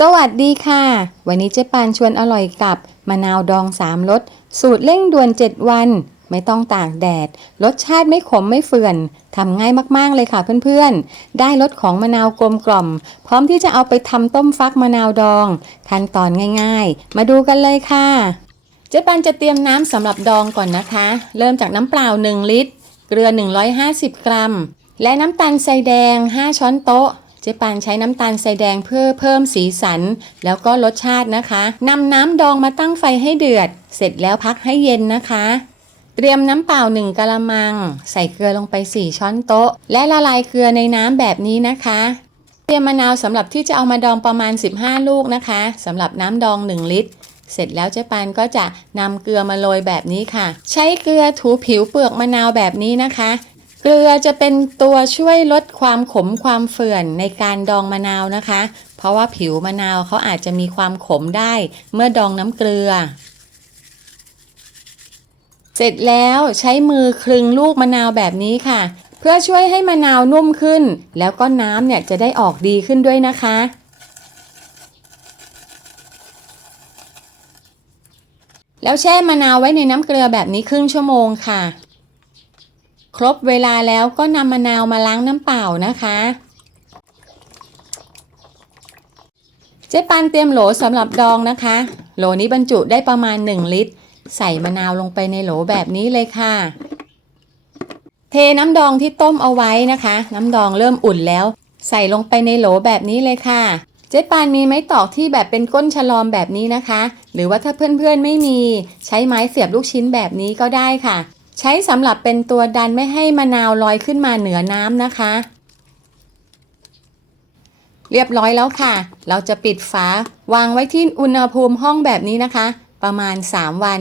สวัสดีค่ะ วันนี้เจ๊ปานชวนอร่อยกับมะนาวดองสามรสสูตรเร่งด่วน 7 วัน ไม่ต้องตากแดด รสชาติไม่ขมไม่เฟื่อนทำง่ายมากๆเลยค่ะเพื่อนๆ ได้รสของมะนาวกลมกล่อม พร้อมที่จะเอาไปทำต้มฟักมะนาวดองขั้นตอนง่ายๆ มาดูกันเลยค่ะ เจ๊ปานจะเตรียมน้ำสำหรับดองก่อนนะคะ เริ่มจากน้ำเปล่า 1 ลิตร เกลือ 150 กรัม และน้ำตาลทรายแดง 5 ช้อนโต๊ะ เจ๊ปานใช้น้ำตาลทรายแดงเพื่อเพิ่มสีสัน แล้วก็รสชาตินะคะนำน้ำดองมาตั้งไฟให้เดือด เสร็จแล้วพักให้เย็นนะคะ เตรียมน้ำเปล่า1กะละมัง ใส่เกลือลงไป 4 ช้อนโต๊ะ และละลายเกลือในน้ำแบบนี้นะคะเตรียมมะนาวสำหรับที่จะเอามาดองประมาณ 15 ลูกนะคะสำหรับน้ำดอง 1 ลิตร เสร็จแล้วเจ๊ปานก็จะนำเกลือมาโรยแบบนี้ค่ะ ใช้เกลือถูผิวเปลือกมะนาวแบบนี้นะคะ เกลือจะเป็นตัวช่วยลดความขมความเฟื่อนในการดองมะนาวนะคะ เพราะว่าผิวมะนาวเขาอาจจะมีความขมได้เมื่อดองน้ำเกลือ เสร็จแล้วใช้มือคลึงลูกมะนาวแบบนี้ค่ะ เพื่อช่วยให้มะนาวนุ่มขึ้น แล้วก็น้ำเนี่ยจะได้ออกดีขึ้นด้วยนะคะแล้วแช่มะนาวไว้ในน้ำเกลือแบบนี้ครึ่งชั่วโมงค่ะ ครบเวลาแล้วก็นำมะนาวมาล้างน้ำเปล่านะคะ เจ๊ปานเตรียมโหลสำหรับดองนะคะ โหลนี้บรรจุได้ประมาณ 1 ลิตร ใส่มะนาวลงไปในโหลแบบนี้เลยค่ะ เทน้ำดองที่ต้มเอาไว้นะคะ น้ำดองเริ่มอุ่นแล้ว ใส่ลงไปในโหลแบบนี้เลยค่ะ เจ๊ปานมีไม้ตอกที่แบบเป็นก้นฉลอมแบบนี้นะคะ หรือว่าถ้าเพื่อนๆไม่มี ใช้ไม้เสียบลูกชิ้นแบบนี้ก็ได้ค่ะ ใช้สำหรับเป็นตัวดันไม่ให้มะนาวลอยขึ้นมาเหนือน้ำนะคะ เรียบร้อยแล้วค่ะ เราจะปิดฝาวางไว้ที่อุณหภูมิห้องแบบนี้นะคะ ประมาณ 3 วัน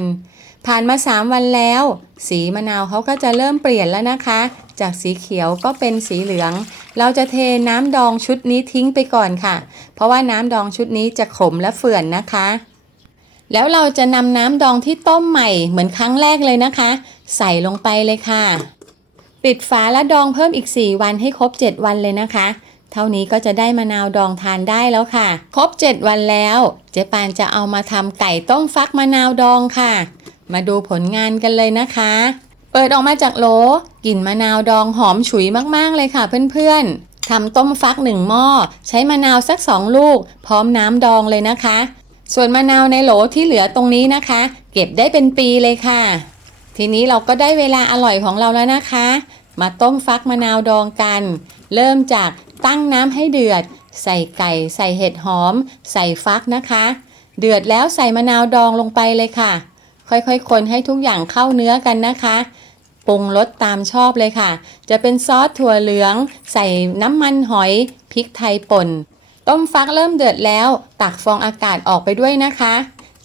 ผ่านมา 3 วันแล้ว สีมะนาวเขาก็จะเริ่มเปลี่ยนแล้วนะคะ จากสีเขียวก็เป็นสีเหลือง เราจะเทน้ำดองชุดนี้ทิ้งไปก่อนค่ะ เพราะว่าน้ำดองชุดนี้จะขมและเฟื่อนนะคะ แล้วเราจะนำน้ำดองที่ต้มใหม่เหมือนครั้งแรกเลยนะคะ ใส่ลงไปเลยค่ะ ปิดฝาและดองเพิ่มอีก 4 วันให้ครบ 7 วันเลยนะคะ เท่านี้ก็จะได้มะนาวดองทานได้แล้วค่ะ ครบ 7 วันแล้ว เจ๊ปานจะเอามาทำไก่ต้มฟักมะนาวดองค่ะ มาดูผลงานกันเลยนะคะ เปิดออกมาจากโหลกลิ่นมะนาวดองหอมฉุยมากๆเลยค่ะเพื่อนๆทำต้มฟักหนึ่งหม้อใช้มะนาวสัก2ลูก พร้อมน้ำดองเลยนะคะ ส่วนมะนาวในโหลที่เหลือตรงนี้นะคะ เก็บได้เป็นปีเลยค่ะ ทีนี้เราก็ได้เวลาอร่อยของเราแล้วนะคะ มาต้มฟักมะนาวดองกัน เริ่มจากตั้งน้ำให้เดือด ใส่ไก่ ใส่เห็ดหอม ใส่ฟักนะคะ เดือดแล้วใส่มะนาวดองลงไปเลยค่ะ ค่อยๆ คนให้ทุกอย่างเข้าเนื้อกันนะคะปรุงรสตามชอบเลยค่ะ จะเป็นซอสถั่วเหลือง ใส่น้ำมันหอยพริกไทยป่น ต้มฟักเริ่มเดือดแล้ว ตักฟองอากาศออกไปด้วยนะคะ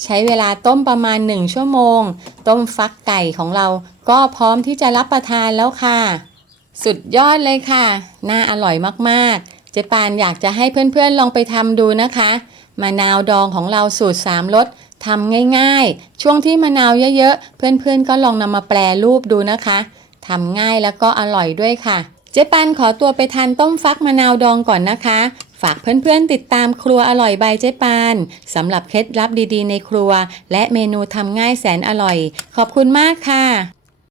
ใช้เวลาต้มประมาณ 1 ชั่วโมง ต้มฟักไก่ของเราก็พร้อมที่จะรับประทานแล้วค่ะ สุดยอดเลยค่ะ น่าอร่อยมากๆ เจปานอยากจะให้เพื่อนๆลองไปทำดูนะคะ มะนาวดองของเราสูตร 3รสทำง่ายๆ ช่วงที่มะนาวเยอะๆ เพื่อนๆ ก็ลองนำมาแปรรูปดูนะคะทำง่ายแล้วก็อร่อยด้วยค่ะ เจ๊ปานขอตัวไปทานต้มฟักมะนาวดองก่อนนะคะ ฝากเพื่อนๆ ติดตามครัวอร่อยใบเจ๊ปานสำหรับเคล็ดลับดีๆ ในครัว และเมนูทำง่ายแสนอร่อย ขอบคุณมากค่ะ